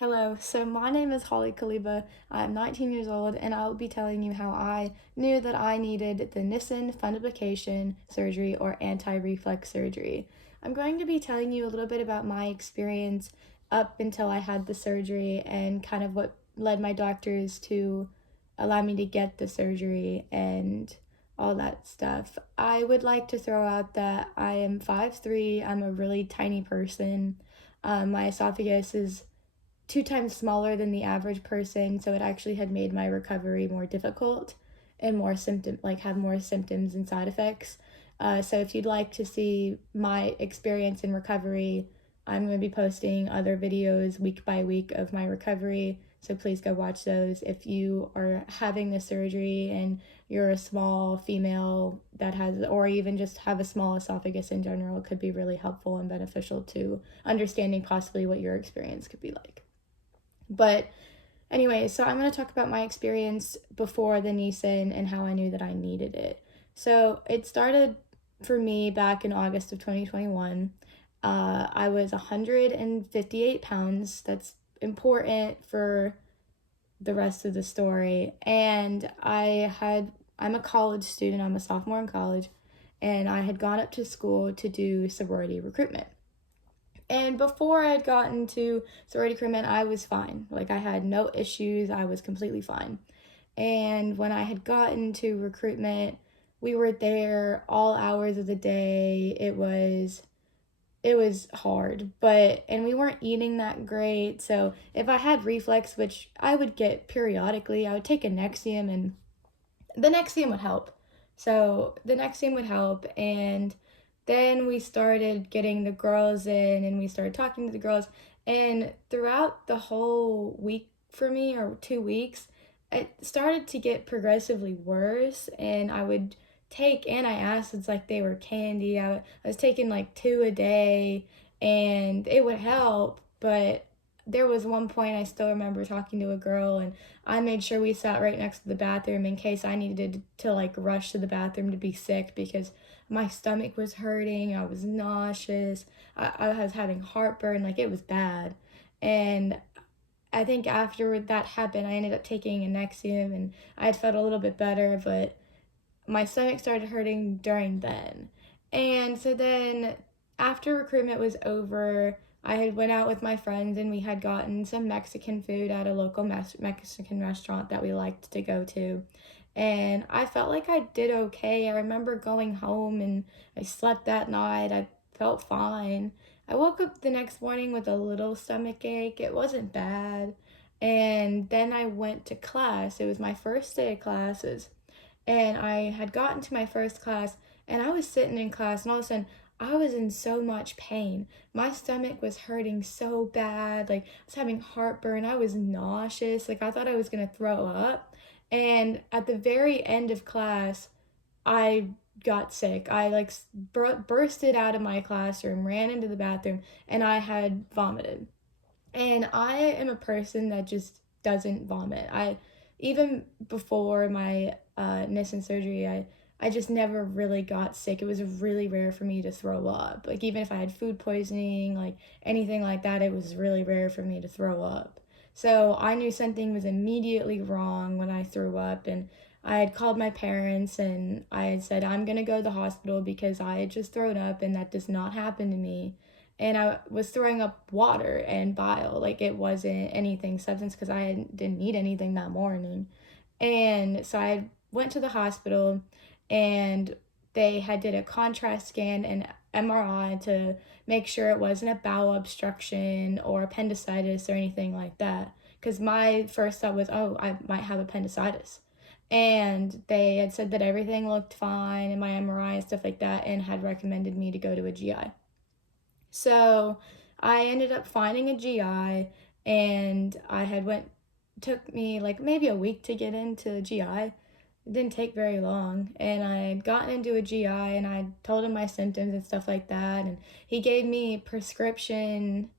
Hello, so my name is Holly Kaliba. I'm 19 years old, and I will be telling you how I knew that I needed the Nissen Fundoplication surgery or anti-reflux surgery. I'm going to be telling you a little bit about my experience up until I had the surgery and kind of what led my doctors to allow me to get the surgery and all that stuff. I would like to throw out that I am 5'3". I'm a really tiny person. My esophagus is 2 times smaller than the average person, so it actually had made my recovery more difficult and more have more symptoms and side effects. So if you'd like to see my experience in recovery, I'm going to be posting other videos week by week of my recovery. So please go watch those. If you are having the surgery and you're a small female that has, or even just have a small esophagus in general, it could be really helpful and beneficial to understanding possibly what your experience could be like. But anyway, so I'm going to talk about my experience before the Nissen and how I knew that I needed it. So it started for me back in August of 2021. I was 158 pounds. That's important for the rest of the story. And I'm a college student, I'm a sophomore in college, and I had gone up to school to do sorority recruitment. And before I had gotten to sorority recruitment, I was fine. Like, I had no issues. I was completely fine. And when I had gotten to recruitment, we were there all hours of the day. It was hard, and we weren't eating that great. So if I had reflux, which I would get periodically, I would take a Nexium, and the Nexium would help. So the Nexium would help, and then we started getting the girls in and we started talking to the girls. And throughout the whole week for me, or 2 weeks, it started to get progressively worse. And I would take antacids like they were candy. I was taking like 2 a day and it would help. But there was one point I still remember talking to a girl, and I made sure we sat right next to the bathroom in case I needed to like rush to the bathroom to be sick, because my stomach was hurting, I was nauseous, I was having heartburn, like it was bad. And I think after that happened, I ended up taking a Nexium and I had felt a little bit better, but my stomach started hurting during then. And so then after recruitment was over, I had went out with my friends and we had gotten some Mexican food at a local Mexican restaurant that we liked to go to. And I felt like I did okay. I remember going home and I slept that night. I felt fine. I woke up the next morning with a little stomach ache. It wasn't bad. And then I went to class. It was my first day of classes. And I had gotten to my first class and I was sitting in class, and all of a sudden I was in so much pain. My stomach was hurting so bad. Like, I was having heartburn. I was nauseous. Like, I thought I was going to throw up. And at the very end of class, I got sick. I like bursted out of my classroom, ran into the bathroom, and I had vomited. And I am a person that just doesn't vomit. Even before my Nissen surgery, I just never really got sick. It was really rare for me to throw up. Like, even if I had food poisoning, like anything like that, it was really rare for me to throw up. So I knew something was immediately wrong when I threw up, and I had called my parents and I had said, I'm gonna go to the hospital because I had just thrown up and that does not happen to me. And I was throwing up water and bile. Like, it wasn't anything substance because I didn't eat anything that morning. And so I went to the hospital and they had did a contrast scan and MRI to make sure it wasn't a bowel obstruction or appendicitis or anything like that. Because my first thought was, oh, I might have appendicitis. And they had said that everything looked fine in my MRI and stuff like that, and had recommended me to go to a GI. So I ended up finding a GI, and took me like maybe a week to get into the GI. It didn't take very long, and I had gotten into a GI and I told him my symptoms and stuff like that, and he gave me prescription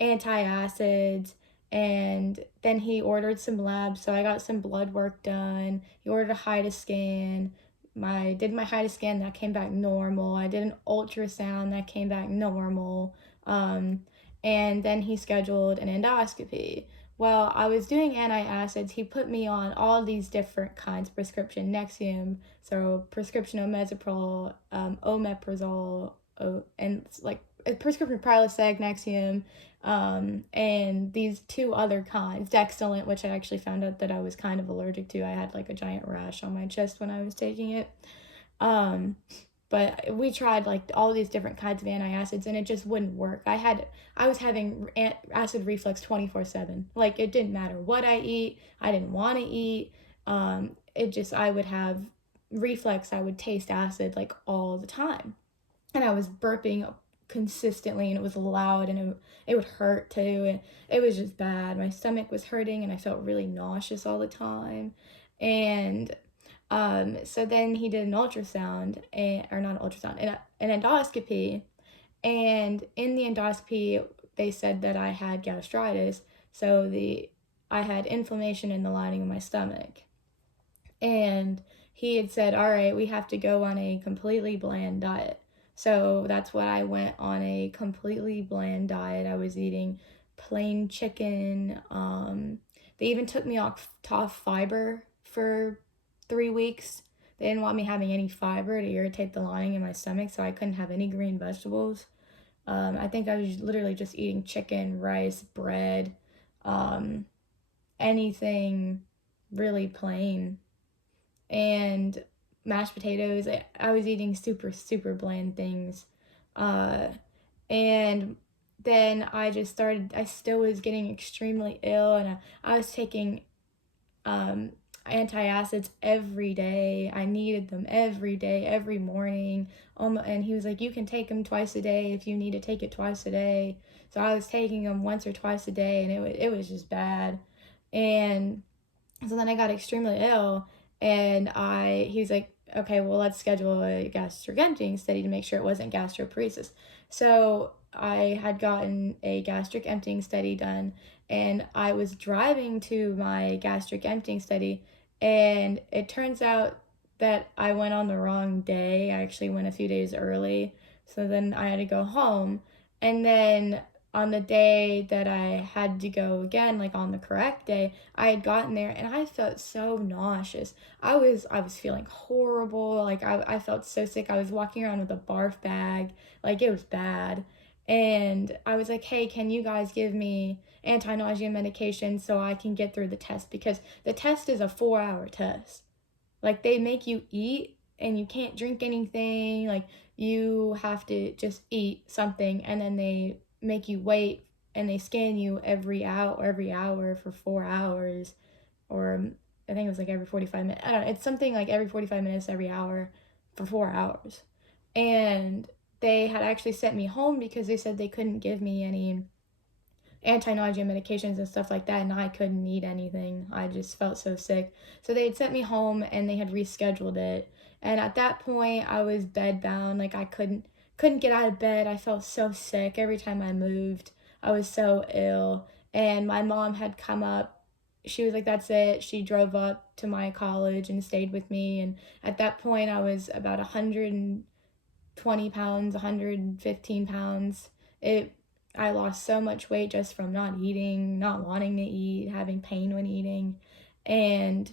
antacids, and then he ordered some labs, so I got some blood work done. He ordered a HIDA scan. Did my HIDA scan, that came back normal. I did an ultrasound, that came back normal. Um, and then he scheduled an endoscopy. Well, I was doing antacids. He put me on all these different kinds, prescription Nexium, so prescription omeprazole, omeprazole, and like a prescription Prilosec, Nexium, and these two other kinds, Dextalent, which I actually found out that I was kind of allergic to. I had like a giant rash on my chest when I was taking it. Um, but we tried like all these different kinds of antacids and it just wouldn't work. I was having acid reflux 24/7. Like it didn't matter what I eat. I didn't want to eat. I would have reflux. I would taste acid like all the time. And I was burping consistently and it was loud and it would hurt too, and it was just bad. My stomach was hurting and I felt really nauseous all the time. And so then he did an ultrasound, or not an ultrasound, an endoscopy. And in the endoscopy, they said that I had gastritis. So I had inflammation in the lining of my stomach. And he had said, all right, we have to go on a completely bland diet. So that's why I went on a completely bland diet. I was eating plain chicken. They even took me off fiber for 3 weeks. They didn't want me having any fiber to irritate the lining in my stomach, so I couldn't have any green vegetables. I think I was literally just eating chicken, rice, bread, anything really plain, and mashed potatoes. I was eating super, super bland things. And then I still was getting extremely ill, and I was taking antacids every day. I needed them every day, every morning. And he was like, you can take them twice a day if you need to take it twice a day. So I was taking them once or twice a day, and it was just bad. And so then I got extremely ill, and he was like, okay, well, let's schedule a gastric emptying study to make sure it wasn't gastroparesis. So I had gotten a gastric emptying study done, and I was driving to my gastric emptying study, and it turns out that I went on the wrong day. I actually went a few days early, so then I had to go home. And then on the day that I had to go again, like on the correct day, I had gotten there and I felt so nauseous. I was feeling horrible. Like I felt so sick. I was walking around with a barf bag. Like it was bad. And I was like, hey, can you guys give me anti-nausea medication so I can get through the test? Because the test is a 4-hour test. Like they make you eat and you can't drink anything. Like you have to just eat something, and then they make you wait and they scan you every hour for 4 hours, or I think it was like every 45 minutes. I don't know. It's something like every 45 minutes, every hour for 4 hours. And they had actually sent me home because they said they couldn't give me any anti-nausea medications and stuff like that, and I couldn't eat anything. I just felt so sick. So they had sent me home and they had rescheduled it. And at that point I was bedbound. Like I couldn't get out of bed. I felt so sick every time I moved. I was so ill. And my mom had come up. She was like, that's it. She drove up to my college and stayed with me. And at that point I was about 120 pounds, 115 pounds. I lost so much weight just from not eating, not wanting to eat, having pain when eating. And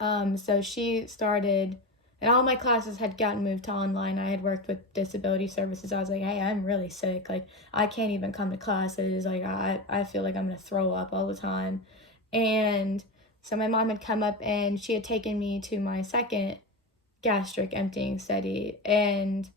so she started, and all my classes had gotten moved to online. I had worked with disability services. I was like, hey, I'm really sick. Like, I can't even come to classes. Like, I feel like I'm going to throw up all the time. And so my mom had come up and she had taken me to my second gastric emptying study. And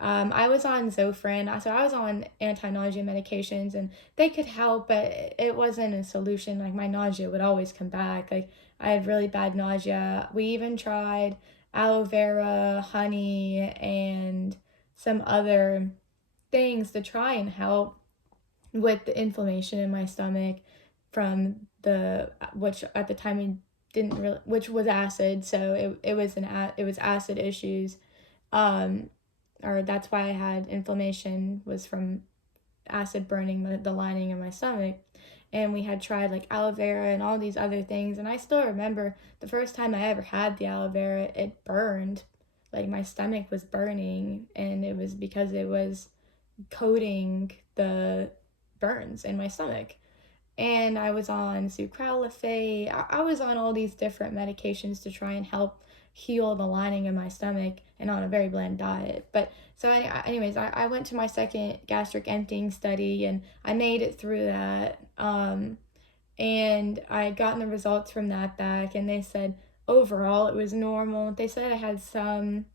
I was on Zofran, so I was on anti-nausea medications, and they could help, but it wasn't a solution. Like my nausea would always come back. Like I had really bad nausea. We even tried aloe vera, honey, and some other things to try and help with the inflammation in my stomach from which at the time we didn't really, which was acid. So it was acid issues. Um, or that's why I had inflammation, was from acid burning the lining of my stomach. And we had tried like aloe vera and all these other things. And I still remember the first time I ever had the aloe vera, it burned. Like my stomach was burning, and it was because it was coating burns in my stomach. And I was on sucralfate. I was on all these different medications to try and help heal the lining of my stomach, and on a very bland diet. But so anyways, I went to my second gastric emptying study, and I made it through that. And I had gotten the results from that back, and they said overall it was normal. They said I had some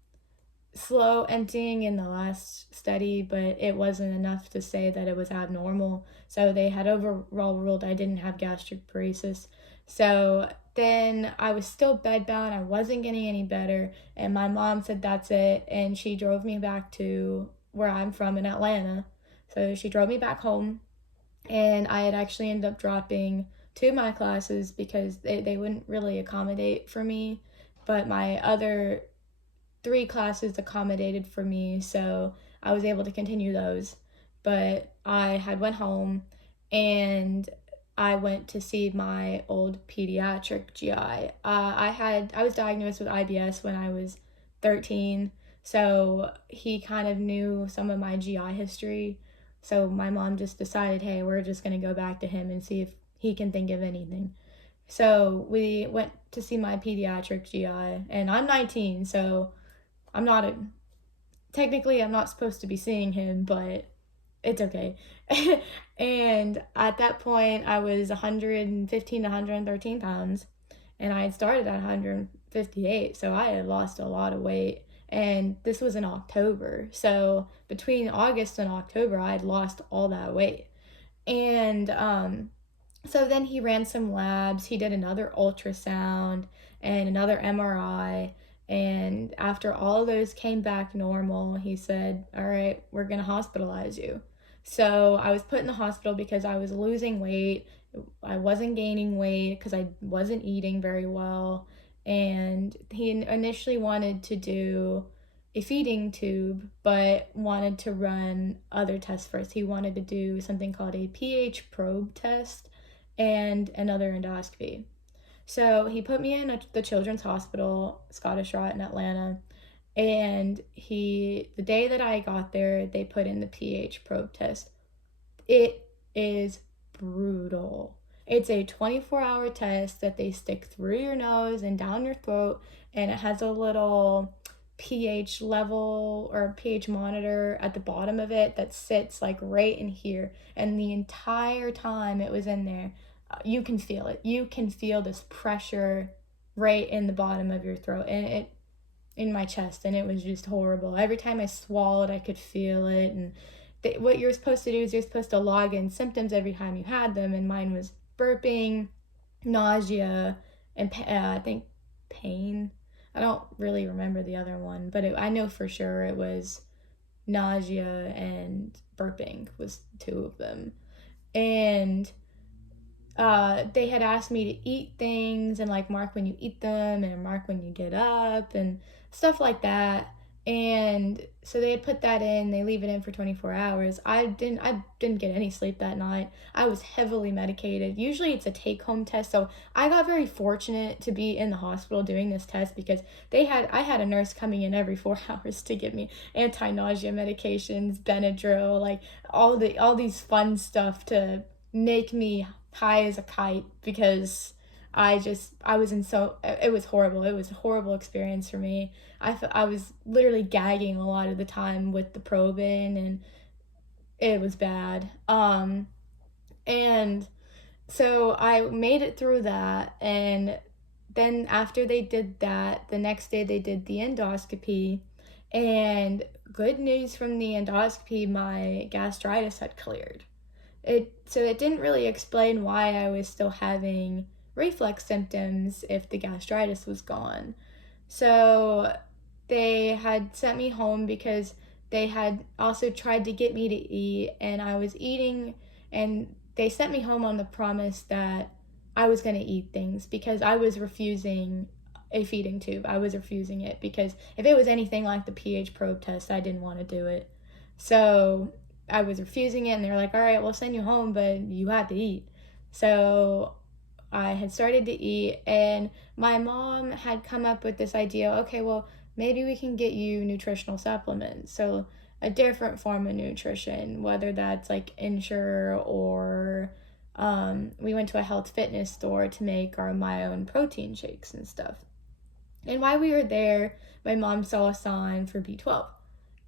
slow emptying in the last study, but it wasn't enough to say that it was abnormal. So they had overall ruled I didn't have gastric paresis. So then I was still bedbound. I wasn't getting any better. And my mom said, that's it. And she drove me back to where I'm from in Atlanta. So she drove me back home. And I had actually ended up dropping two of my classes because they wouldn't really accommodate for me. But my other three classes accommodated for me, so I was able to continue those. But I had went home, and I went to see my old pediatric GI. I was diagnosed with IBS when I was 13, so he kind of knew some of my GI history. So my mom just decided, hey, we're just gonna go back to him and see if he can think of anything. So we went to see my pediatric GI, and I'm 19, so I'm not a technically I'm not supposed to be seeing him, but it's okay. And at that point, I was 115 to 113 pounds, and I had started at 158, so I had lost a lot of weight. And this was in October, so between August and October, I had lost all that weight. And so then he ran some labs. He did another ultrasound and another MRI. And after all of those came back normal, he said, all right, we're going to hospitalize you. So I was put in the hospital because I was losing weight. I wasn't gaining weight because I wasn't eating very well. And he initially wanted to do a feeding tube, but wanted to run other tests first. He wanted to do something called a pH probe test and another endoscopy. So he put me in the Children's Hospital, Scottish Rite in Atlanta, and the day that I got there, they put in the pH probe test. It is brutal. It's a 24-hour test that they stick through your nose and down your throat, and it has a little pH level or pH monitor at the bottom of it that sits like right in here. And the entire time it was in there, you can feel it. You can feel this pressure right in the bottom of your throat, and it in my chest, and it was just horrible. Every time I swallowed, I could feel it. And what you're supposed to do is you're supposed to log in symptoms every time you had them, and mine was burping, nausea, and I think pain. I don't really remember the other one, but I know for sure it was nausea and burping was two of them. And they had asked me to eat things and like mark when you eat them and mark when you get up and stuff like that. And so they had put that in. They leave it in for 24 hours. I didn't get any sleep that night. I was heavily medicated. Usually it's a take-home test, so I got very fortunate to be in the hospital doing this test because I had a nurse coming in every 4 hours to give me anti-nausea medications, Benadryl, like all these fun stuff to make me high as a kite because I was in it was horrible. It was a horrible experience for me. I was literally gagging a lot of the time with the probe in, and it was bad. And so I made it through that, and then after they did that, the next day they did the endoscopy, and good news from the endoscopy, my gastritis had cleared. So it didn't really explain why I was still having reflux symptoms if the gastritis was gone. So they had sent me home because they had also tried to get me to eat, and I was eating, and they sent me home on the promise that I was going to eat things because I was refusing a feeding tube. I was refusing it because if it was anything like the pH probe test, I didn't want to do it. So I was refusing it, and they were like, all right, we'll send you home, but you have to eat. So I had started to eat, and my mom had come up with this idea, okay, well, maybe we can get you nutritional supplements. So a different form of nutrition, whether that's like Ensure or we went to a health fitness store to make my own protein shakes and stuff. And while we were there, my mom saw a sign for B12.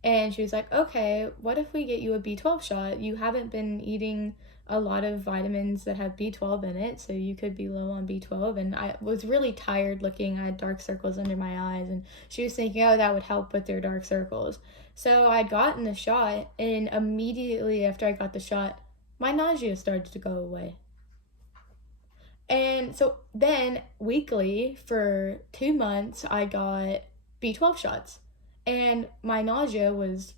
And she was like, okay, what if we get you a B12 shot? You haven't been eating a lot of vitamins that have B12 in it, so you could be low on B12. And I was really tired looking. I had dark circles under my eyes, and she was thinking, oh, that would help with their dark circles. So I'd gotten the shot, and immediately after I got the shot, my nausea started to go away. And so then weekly for 2 months, I got B12 shots, and my nausea was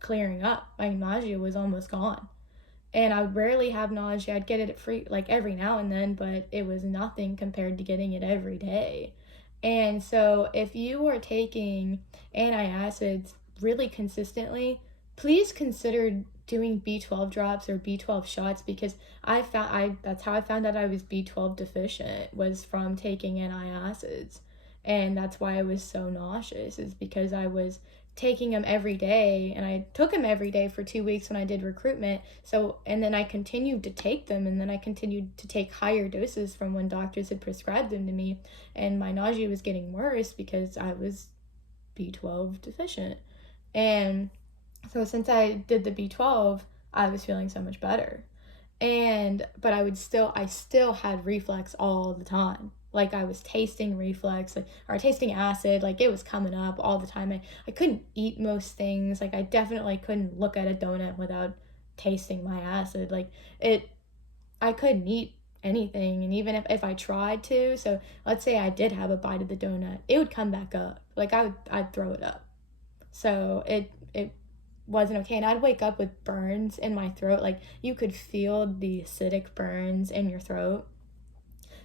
clearing up. My nausea was almost gone. And I would rarely have nausea. I'd get it free like every now and then, but it was nothing compared to getting it every day. And so if you are taking antacids really consistently, please consider doing B12 drops or B12 shots, because that's how I found out I was B12 deficient, was from taking antacids. And that's why I was so nauseous, is because I was taking them every day, and I took them every day for 2 weeks when I did recruitment. So, and then I continued to take them, and then I continued to take higher doses from when doctors had prescribed them to me, and my nausea was getting worse because I was B12 deficient. And so since I did the B12, I was feeling so much better. But I still had reflux all the time. Like I was tasting reflux, like, or tasting acid, like it was coming up all the time. I couldn't eat most things. Like I definitely couldn't look at a donut without tasting my acid. I couldn't eat anything. And even if I tried to, so let's say I did have a bite of the donut, it would come back up. Like I'd throw it up. So it wasn't okay. And I'd wake up with burns in my throat. Like you could feel the acidic burns in your throat.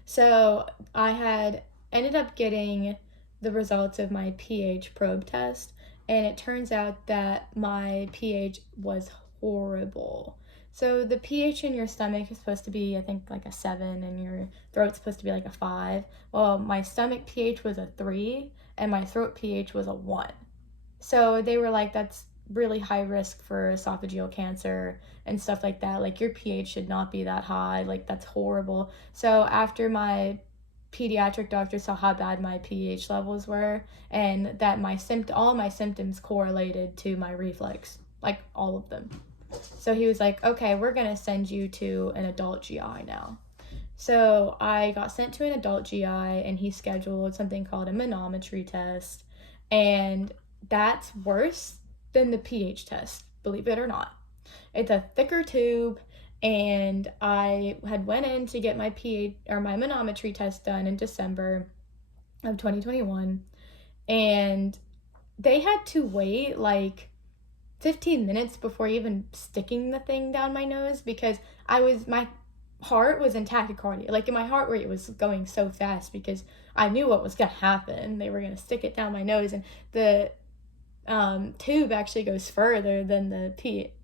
So I had ended up getting the results of my pH probe test, and it turns out that my pH was horrible. So the pH in your stomach is supposed to be, I think, like a 7, and your throat's supposed to be like a 5. Well, my stomach pH was a 3, and my throat pH was a 1. So they were like, that's really high risk for esophageal cancer and stuff like that. Like your pH should not be that high. Like that's horrible. So after my pediatric doctor saw how bad my pH levels were, and that all my symptoms correlated to my reflux, like all of them. So he was like, okay, we're going to send you to an adult GI now. So I got sent to an adult GI, and he scheduled something called a manometry test. And that's worse than the pH test, believe it or not. It's a thicker tube, and I had went in to get my pH or my manometry test done in December of 2021, and they had to wait like 15 minutes before even sticking the thing down my nose, because my heart was in tachycardia. Like in my heart rate was going so fast because I knew what was going to happen. They were going to stick it down my nose, and the tube actually goes further than the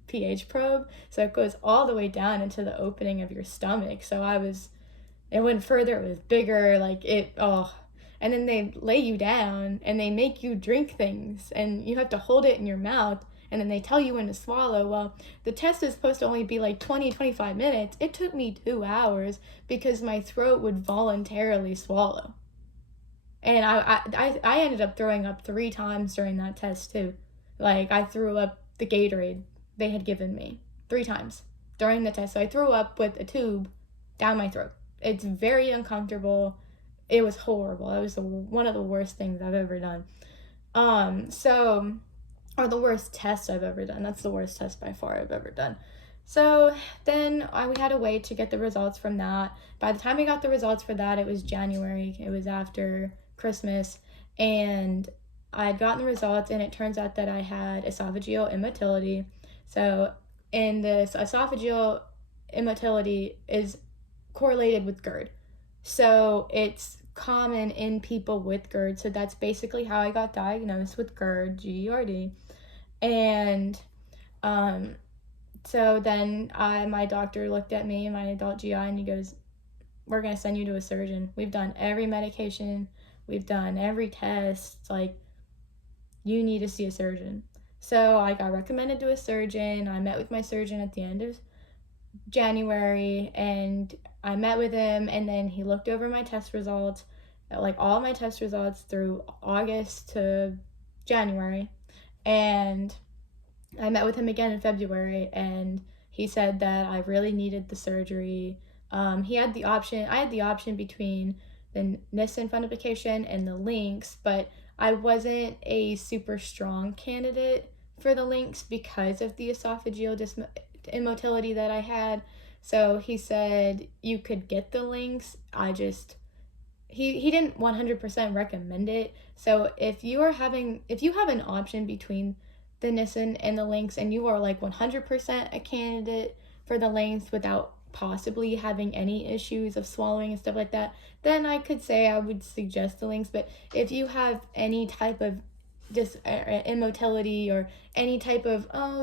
pH probe, so it goes all the way down into the opening of your stomach. So it went further, it was bigger, and then they lay you down and they make you drink things, and you have to hold it in your mouth, and then they tell you when to swallow. Well, the test is supposed to only be like 20-25 minutes. It took me 2 hours because my throat would voluntarily swallow. And I ended up throwing up 3 times during that test too. Like I threw up the Gatorade they had given me 3 times during the test. So I threw up with a tube down my throat. It's very uncomfortable. It was horrible. It was one of the worst things I've ever done. Or the worst test I've ever done. That's the worst test by far I've ever done. So then we had to wait to get the results from that. By the time we got the results for that, it was January. It was after Christmas, and I had gotten the results, and it turns out that I had esophageal immotility. So, and this esophageal immotility is correlated with GERD. So it's common in people with GERD. So that's basically how I got diagnosed with GERD, GERD. And so then my doctor looked at me, my adult GI, and he goes, we're going to send you to a surgeon. We've done every medication. We've done every test. Like, you need to see a surgeon. So I got recommended to a surgeon. I met with my surgeon at the end of January, and I met with him, and then he looked over my test results, like all my test results through August to January. And I met with him again in February, and he said that I really needed the surgery. He had the option, I had the option between the Nissen Fundoplication and the links, but I wasn't a super strong candidate for the links because of the esophageal immotility that I had. So he said you could get the links. He didn't 100% recommend it. So if you have an option between the Nissen and the links, and you are like 100% a candidate for the links without possibly having any issues of swallowing and stuff like that, then I could say I would suggest the links. But if you have any type of immotility, or any type of, oh,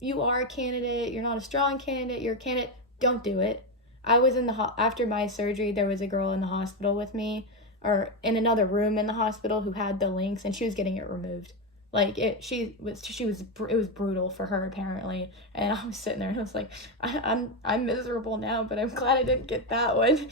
you are a candidate, you're not a strong candidate, you're a candidate, don't do it. I was in the after my surgery, there was a girl in the hospital with me, or in another room in the hospital, who had the links, and she was getting it removed. Like it was brutal for her apparently. And I was sitting there and I was like, I'm miserable now, but I'm glad I didn't get that one.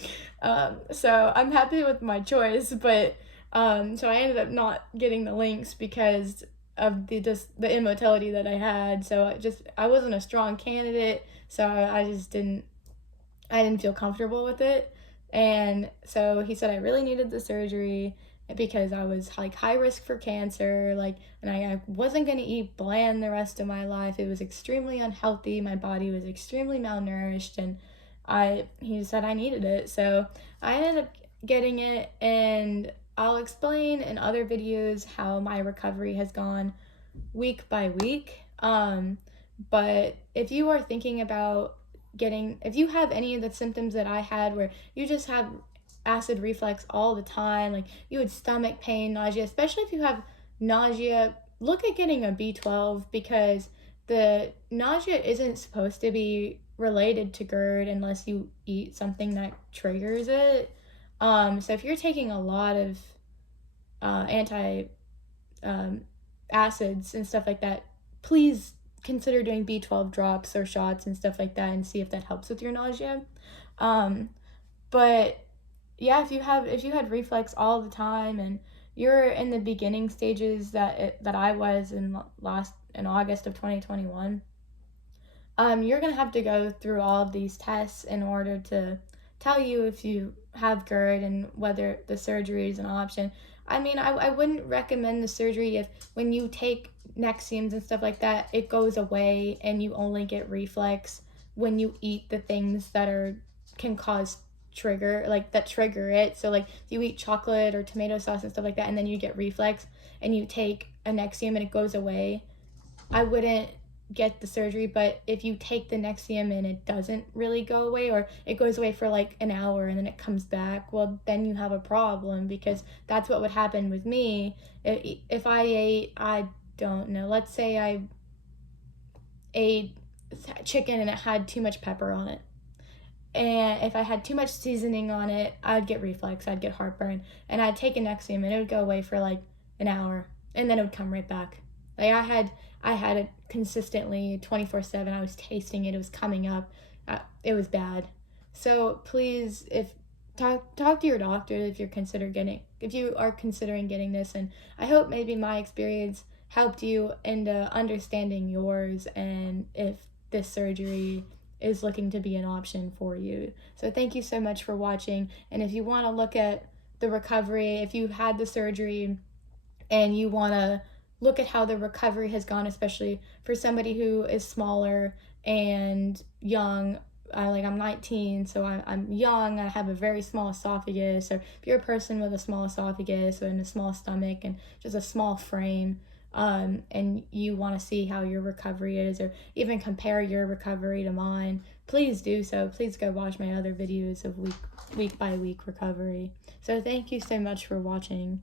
So I'm happy with my choice, but so I ended up not getting the links because of the immotility that I had. So I wasn't a strong candidate, so I didn't feel comfortable with it. And so he said I really needed the surgery because I was like high risk for cancer, like, and I wasn't going to eat bland the rest of my life. It was extremely unhealthy. My body was extremely malnourished, and he said I needed it. So I ended up getting it, and I'll explain in other videos how my recovery has gone week by week. But if you are thinking about if you have any of the symptoms that I had, where you just have acid reflux all the time, like you had stomach pain, nausea, especially if you have nausea, look at getting a B12, because the nausea isn't supposed to be related to GERD unless you eat something that triggers it. So if you're taking a lot of anti acids and stuff like that, please consider doing B12 drops or shots and stuff like that, and see if that helps with your nausea. But yeah, if you had reflux all the time, and you're in the beginning stages that I was in August of 2021, you're gonna have to go through all of these tests in order to tell you if you have GERD and whether the surgery is an option. I mean, I wouldn't recommend the surgery if, when you take Nexiums and stuff like that, it goes away and you only get reflux when you eat the things that can cause that trigger it. So like if you eat chocolate or tomato sauce and stuff like that, and then you get reflux, and you take a Nexium and it goes away, I wouldn't get the surgery. But if you take the Nexium and it doesn't really go away, or it goes away for like an hour and then it comes back, well, then you have a problem, because that's what would happen with me. If I ate, I don't know, let's say I ate chicken and it had too much pepper on it, and if I had too much seasoning on it, I'd get reflux, I'd get heartburn, and I'd take a Nexium and it would go away for like an hour, and then it would come right back. Like I had it consistently 24/7. I was tasting it. It was coming up. It was bad. So please, if talk to your doctor if you are considering getting this. And I hope maybe my experience helped you into understanding yours, and if this surgery is looking to be an option for you. So thank you so much for watching. And if you want to look at the recovery, if you had the surgery and you want to look at how the recovery has gone, especially for somebody who is smaller and young. I'm 19, so I'm young. I have a very small esophagus. Or if you're a person with a small esophagus and a small stomach and just a small frame, and you want to see how your recovery is, or even compare your recovery to mine, please do so. Please go watch my other videos of week by week recovery. So thank you so much for watching.